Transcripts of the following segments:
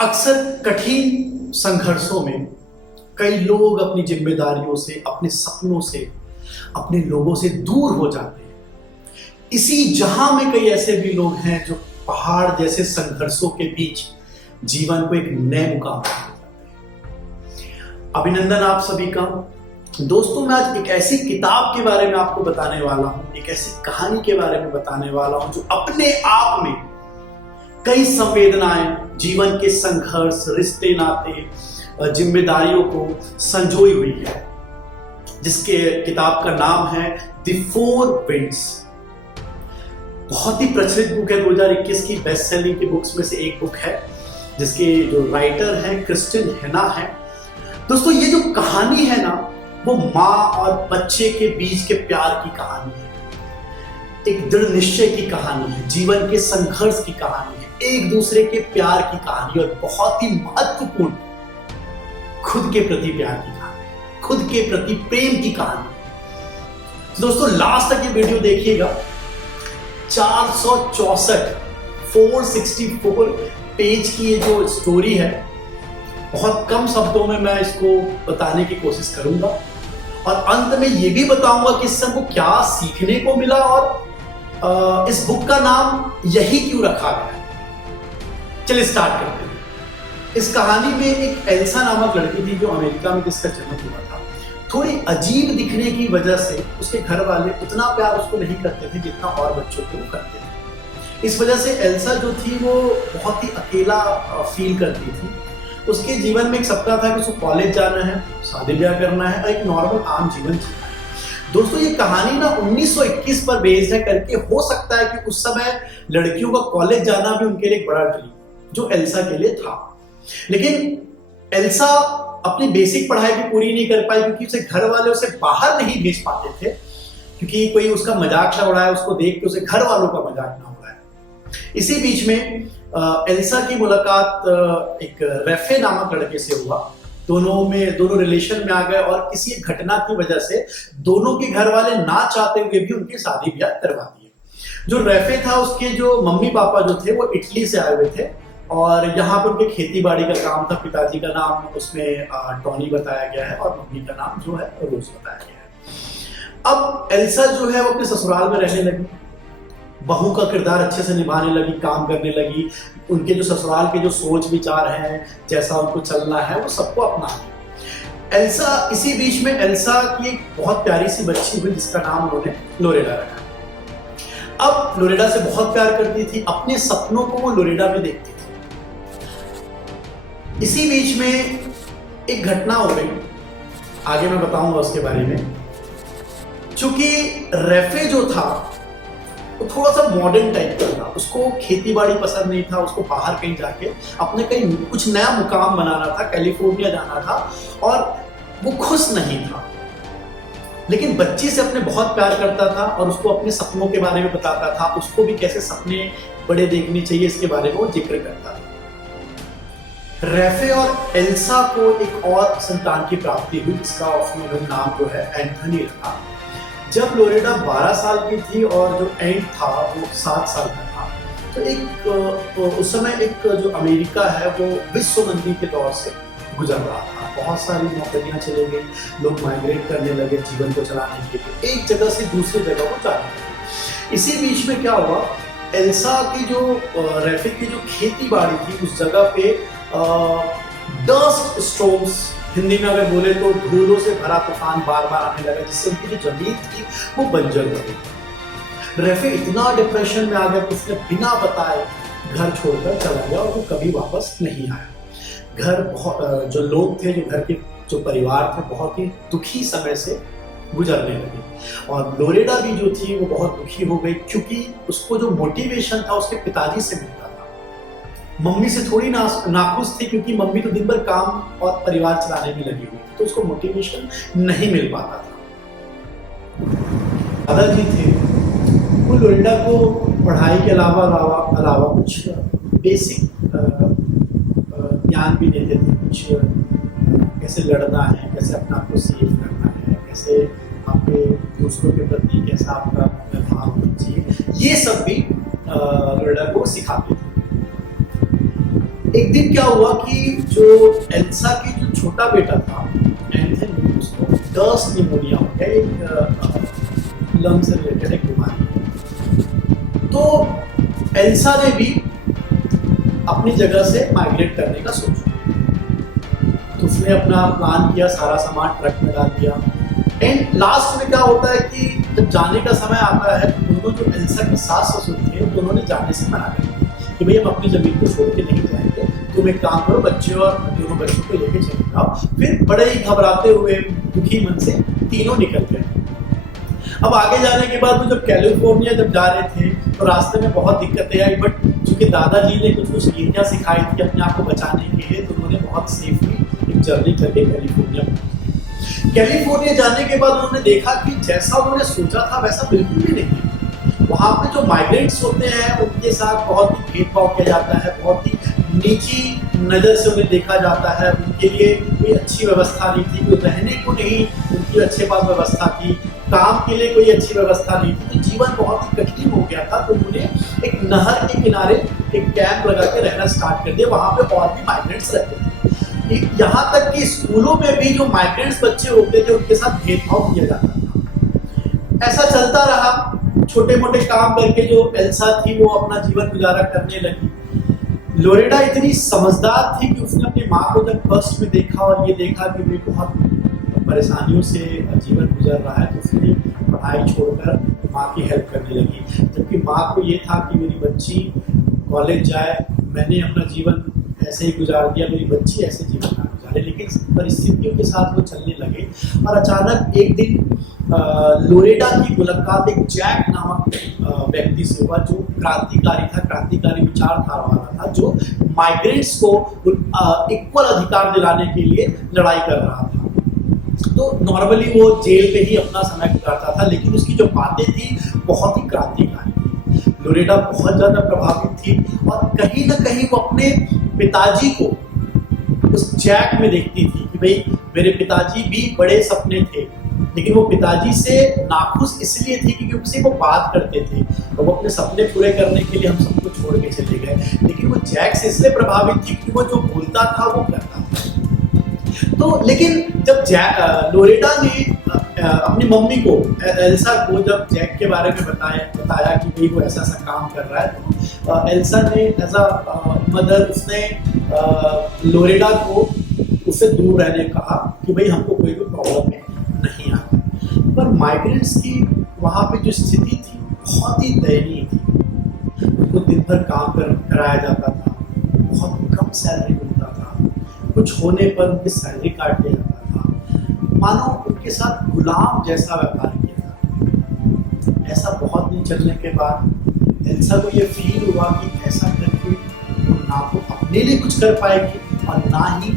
अक्सर कठिन संघर्षों में कई लोग अपनी जिम्मेदारियों से, अपने सपनों से, अपने लोगों से दूर हो जाते हैं। इसी जहां में कई ऐसे भी लोग हैं जो पहाड़ जैसे संघर्षों के बीच जीवन को एक नए मुकाम पर ले जाते हैं। अभिनंदन आप सभी का। दोस्तों, मैं आज एक ऐसी किताब के बारे में आपको बताने वाला हूं, एक ऐसी कहानी के बारे में बताने वाला हूं जो अपने आप में कई संवेदनाएं, जीवन के संघर्ष, रिश्ते नाते, जिम्मेदारियों को संजोई हुई है, जिसके किताब का नाम है द फोर विंड्स। बहुत ही प्रचलित बुक है, 2021 की बेस्ट सेलिंग की बुक्स में से एक बुक है, जिसके जो राइटर हैं क्रिस्टियन हैना है। दोस्तों, ये जो कहानी है ना, वो माँ और बच्चे के बीच के प्यार की कहानी है, एक दृढ़ निश्चय की कहानी है, जीवन के संघर्ष की कहानी है, एक दूसरे के प्यार की कहानी और बहुत ही महत्वपूर्ण खुद के प्रति प्यार की कहानी, खुद के प्रति प्रेम की कहानी। दोस्तों, लास्ट तक ये वीडियो देखिएगा। 464 पेज की ये जो स्टोरी है, बहुत कम शब्दों में मैं इसको बताने की कोशिश करूंगा और अंत में ये भी बताऊंगा कि इससे हमको क्या सीखने को मिला और इस बुक का नाम यही क्यों रखा गया। चलिए स्टार्ट करते हैं। इस कहानी में एक एल्सा नामक लड़की थी जो अमेरिका में जिसका जन्म हुआ था। थोड़ी अजीब दिखने की वजह से उसके घर वाले उतना प्यार उसको नहीं करते थे जितना और बच्चों को करते थे। इस वजह से एल्सा जो थी वो बहुत ही अकेला फील करती थी। उसके जीवन में एक सपना था कि उसको कॉलेज जाना है, शादी ब्याह करना है और एक नॉर्मल आम जीवन जीना है। दोस्तों, ये कहानी ना 1921 पर बेस्ड है करके हो सकता है कि उस समय लड़कियों का कॉलेज जाना भी उनके लिए एक बड़ा ड्रीम जो एल्सा के लिए था। लेकिन एल्सा अपनी बेसिक पढ़ाई भी पूरी नहीं कर पाई क्योंकि उसे घर वाले उसे बाहर नहीं भेज पाते थे, क्योंकि कोई उसका मजाक ना उड़ाए, उसको देख के उसे घर वालों का मजाक ना उड़ाए। इसी बीच में एल्सा की मुलाकात एक रेफे नामक लड़के से हुआ। दोनों रिलेशन में आ गए और किसी एक घटना की वजह से दोनों के घर वाले ना चाहते हुए भी उनकी शादी ब्याह करवा दिए। जो रेफे था, उसके जो मम्मी पापा जो थे वो इटली से आए हुए थे और यहाँ पर उनके खेती बाड़ी का काम था। पिताजी का नाम उसमें टॉनी बताया गया है और मम्मी का नाम जो है रोज बताया गया है। अब एल्सा जो है वो अपने ससुराल में रहने लगी, बहू का किरदार अच्छे से निभाने लगी, काम करने लगी। उनके जो ससुराल के जो सोच विचार हैं, जैसा उनको चलना है, वो सबको अपना लिया। एल्सा, इसी बीच में एल्सा की एक बहुत प्यारी सी बच्ची हुई जिसका नाम उन्होंने लोरेडा रखा। अब लोरेडा से बहुत प्यार करती थी, अपने सपनों को वो लोरेडा में देखती थी। इसी बीच में एक घटना हो गई, आगे मैं बताऊंगा उसके बारे में। चूंकि रेफे जो था वो थोड़ा सा मॉडर्न टाइप का था, उसको खेती बाड़ी पसंद नहीं था, उसको बाहर कहीं जाके अपने कहीं कुछ नया मुकाम बनाना था, कैलिफोर्निया जाना था और वो खुश नहीं था। लेकिन बच्ची से अपने बहुत प्यार करता था और उसको अपने सपनों के बारे में बताता था, उसको भी कैसे सपने बड़े देखने चाहिए इसके बारे में वो जिक्र करता था। रेफे और एल्सा को एक और संतान की प्राप्ति हुई जिसका उसने नाम जो है एंथनी रखा। जब लोरेडा 12 साल की थी और जो एंड था वो 7 साल का था, तो उस समय एक जो अमेरिका है वो विश्व मंदी के दौर से गुजर रहा था। बहुत सारी नौकरियां चले गई, लोग माइग्रेट करने लगे जीवन को चलाने के लिए, एक जगह से दूसरी जगह को जाने लगे। इसी बीच में क्या हुआ, एल्सा की जो रेफे की जो खेती बाड़ी थी उस जगह पे डस्ट स्टॉर्म्स, हिंदी में अगर बोले तो धूलों से भरा तूफान बार बार आने लगा, जिससे उनकी जो जमीन थी वो बंजर हो गई। रेफे इतना डिप्रेशन में आ गया कि उसने बिना बताए घर छोड़कर चला गया और वो कभी वापस नहीं आया। जो लोग थे, जो घर के जो परिवार थे, बहुत ही दुखी समय से गुजरने लगे और लोरेडा भी जो थी वो बहुत दुखी हो गई क्योंकि उसको जो मोटिवेशन था उसके पिताजी से मिलता था। मम्मी से थोड़ी नाखुश थी क्योंकि मम्मी तो दिन भर काम और परिवार चलाने में लगी हुई, तो उसको मोटिवेशन नहीं मिल पाता था। दादाजी थे वो लोरेडा को पढ़ाई के अलावा कुछ बेसिक ज्ञान भी देते थे, कुछ कैसे लड़ना है, कैसे अपना आपको सेव करना है, कैसे आपके दोस्तों के प्रति कैसा आपका व्यवहार होना चाहिए, ये सब भी लोरेडा को सिखाते थे। एक दिन क्या हुआ कि जो एल्सा की जो छोटा बेटा था एंथनी, उसको डस्ट निमोनिया हो गया, एक लंग से रिलेटेड एक बीमारी है। तो एल्सा ने भी अपनी जगह से माइग्रेट करने का सोचा। तो उसने अपना प्लान किया, सारा सामान ट्रक में डाल दिया। एंड लास्ट में क्या होता है कि जब जाने का समय आता है तो दोनों जो एल्सा के सास ससुर थे तो उन्होंने जाने से मना कर दिया कि भाई हम अपनी जमीन को छोड़ के नहीं जाएंगे, तुम एक काम करो, बच्चे और दोनों बच्चों को लेके चले जाओ। फिर बड़े ही घबराते हुए दुखी मन से तीनों निकल गए। अब आगे जाने के बाद वो जब कैलिफोर्निया जब जा रहे थे तो रास्ते में बहुत दिक्कतें आई, बट चूंकि दादाजी ने कुछ कुछ नीतियाँ सिखाई थी अपने आप को बचाने के लिए, तो उन्होंने बहुत सेफली एक जर्नी करके कैलिफोर्निया जाने के बाद उन्होंने देखा कि जैसा उन्होंने सोचा था वैसा बिल्कुल भी नहीं है। वहाँ पे जो माइग्रेंट्स होते हैं उनके साथ बहुत ही भेदभाव किया जाता है, बहुत ही नीची नज़र से उन्हें देखा जाता है। उनके लिए कोई अच्छी व्यवस्था नहीं थी, कोई रहने को नहीं उनकी अच्छे पास व्यवस्था थी, काम के लिए कोई अच्छी व्यवस्था नहीं थी। तो जीवन बहुत ही कठिन हो गया था। तो उन्होंने एक नहर के किनारे एक कैंप लगा के रहना स्टार्ट कर दिया। वहाँ पे और भी माइग्रेंट्स रहते थे। यहाँ तक कि स्कूलों में भी जो माइग्रेंट्स बच्चे होते थे उनके साथ भेदभाव किया जाता था। ऐसा चलता रहा, छोटे मोटे काम करके जो एल्सा थी वो अपना जीवन गुजारा करने लगी। लोरेडा इतनी समझदार थी कि उसने अपनी माँ को जब फर्स्ट में देखा और ये देखा कि वे बहुत परेशानियों से जीवन गुजर रहा है, तो उसने पढ़ाई छोड़कर माँ की हेल्प करने लगी। जबकि माँ को ये था कि मेरी बच्ची कॉलेज जाए, मैंने अपना जीवन ऐसे ही गुजार दिया, मेरी बच्ची ऐसे जीवन ना गुजारे। लेकिन परिस्थितियों के साथ वो चलने लगे और अचानक एक दिन लोरेडा की मुलाकात एक जैक नामक व्यक्ति से हुआ जो क्रांतिकारी था, क्रांतिकारी विचारधारा वाला था, जो माइग्रेंट्स को इक्वल अधिकार दिलाने के लिए लड़ाई कर रहा था। तो नॉर्मली वो जेल पे ही अपना समय गुजारता था, लेकिन उसकी जो बातें थी बहुत ही क्रांतिकारी थी। लोरेडा बहुत ज्यादा प्रभावित थी और कहीं ना कहीं वो अपने पिताजी को उस जैक में देखती थी कि भाई मेरे पिताजी भी बड़े सपने थे, लेकिन वो पिताजी से नाखुश इसलिए थी क्योंकि उनसे वो बात करते थे और वो अपने सपने पूरे करने के लिए हम सबको छोड़ के चले गए। लेकिन वो जैक से इसलिए प्रभावित थी कि वो जो बोलता था वो करता था। तो लेकिन जब लोरेडा ने अपनी मम्मी को, एल्सा को, जब जैक के बारे में बताया कि भाई वो ऐसा ऐसा काम कर रहा है, तो एल्सा ने एज अ मदर उसने लोरेडा को उससे दूर रहने कहा कि भाई हमको कोई भी प्रॉब्लम नहीं आता। पर माइग्रेंट्स की वहाँ पे जो स्थिति थी बहुत ही दयनीय थी। उनको दिन भर काम कराया जाता था, बहुत कम सैलरी मिलता था, कुछ होने पर उनकी सैलरी काट लिया जाता था, मानो उनके साथ गुलाम जैसा व्यवहार किया जाता। ऐसा बहुत दिन चलने के बाद एल्सा को ये फील हुआ कि ऐसा करके वो ना तो अपने लिए कुछ कर पाएगी और ना ही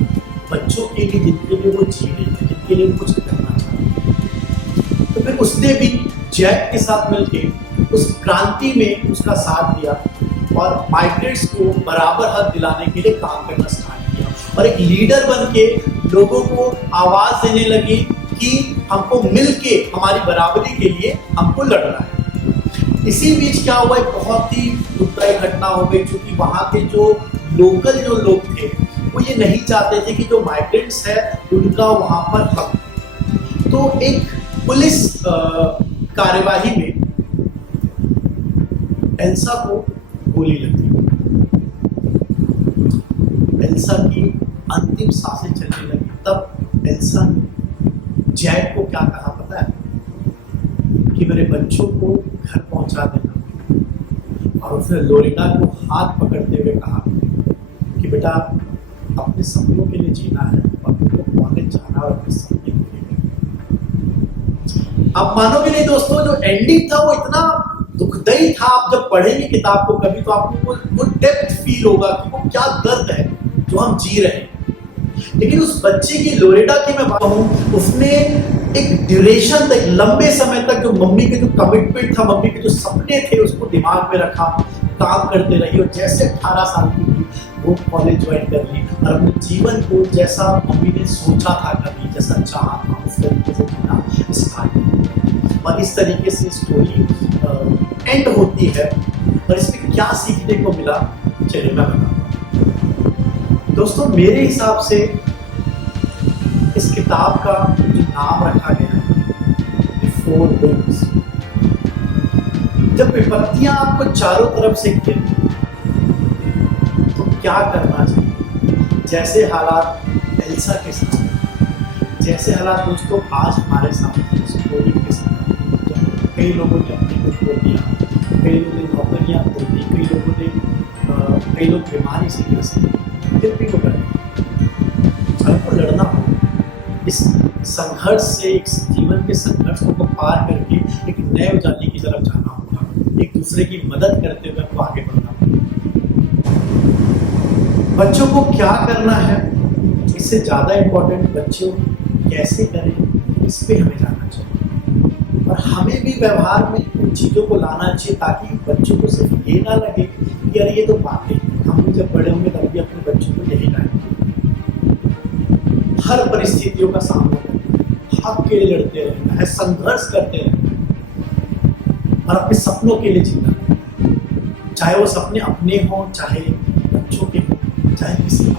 बच्चों के लिए जिनके लिए वो जी रही है, जिनके लिए कुछ करना चाहती। तो फिर उसने भी जैक के साथ मिलकर उस क्रांति में उसका साथ दिया और माइग्रेंट्स को बराबर हक दिलाने के लिए काम करना स्टार्ट किया और एक लीडर बन के लोगों को आवाज देने लगी कि हमको मिलके हमारी बराबरी के लिए हमको लड़ना है। इसी बीच क्या हुआ, एक बहुत ही दुखदायी घटना हो गई, क्योंकि वहाँ के जो लोकल जो लोग थे वो ये नहीं चाहते थे कि जो माइग्रेंट्स है उनका वहाँ पर हक। तो एक पुलिस कार्यवाही में एल्सा को गोली लगी। एल्सा की अंतिम सांसें चलने लगी। तब एल्सा ने जैक को क्या कहा पता है? कि मेरे बच्चों को घर पहुंचा देना। और उसने लोरेडा को हाथ पकड़ते हुए कहा कि बेटा अपने सपनों के लिए जीना है और तुमको कॉलेज जाना और अपने सपने पूरे करने। आप मानोगे नहीं दोस्तों, जो एंडिंग था वो इतना दुखदाई था। आप जब पढ़ेंगे किताब को कभी तो आपको वो डेप्थ फील होगा कि वो क्या दर्द है जो हम जी रहे हैं। लेकिन उस बच्चे की, लोरेडा की मैं बात कहूं, उसने एक ड्यूरेशन तक, लंबे समय तक जो मम्मी के जो कमिटमेंट था, मम्मी के जो सपने थे उसको दिमाग में रखा, काम करते रही और जैसे 18 साल की थी वो कॉलेज ज्वाइन कर ली और अपने जीवन को जैसा मम्मी ने सोचा था, कभी जैसा चाहा था उस तरीके से जीना स्टार्ट किया। और इस तरीके से स्टोरी एंड होती है। और इसमें क्या सीखने को मिला चलिए मैं बताता हूँ। दोस्तों मेरे हिसाब से इस किताब का जो नाम रखा गया है द फोर विंड्स, जब विपत्तियां आपको चारों तरफ से घेरें तो क्या करना चाहिए। जैसे हालात एल्सा के साथ, जैसे हालात दोस्तों आज हमारे सामने कोविड के साथ, कई लोगों ने अपनी को खो दिया, कई लोगों ने नौकरियां खो दी, कई लोग बीमारी से ग्रसित, फिर भी वो करें, हमको लड़ना होगा। इस संघर्ष से, एक जीवन के संघर्ष को पार करके एक नए उजाले की तरफ जाना होगा, एक दूसरे की मदद करते हुए हमको आगे बढ़ना होगा। बच्चों को क्या करना है, इससे ज्यादा इम्पोर्टेंट बच्चों कैसे करें, इस पे हमें जाना चाहिए। और हमें भी व्यवहार में उन चीजों को लाना चाहिए ताकि बच्चों को सिर्फ ये ना लगे कि यार ये तो बातें, हम भी जब बड़े होंगे तब भी अपने बच्चों को यही लाएंगे। हर परिस्थितियों का सामना करना, हक के लिए लड़ते रहना है, संघर्ष करते रहना और अपने सपनों के लिए जीना है, चाहे वो सपने अपने हों, चाहे बच्चों के हों, चाहे किसी का।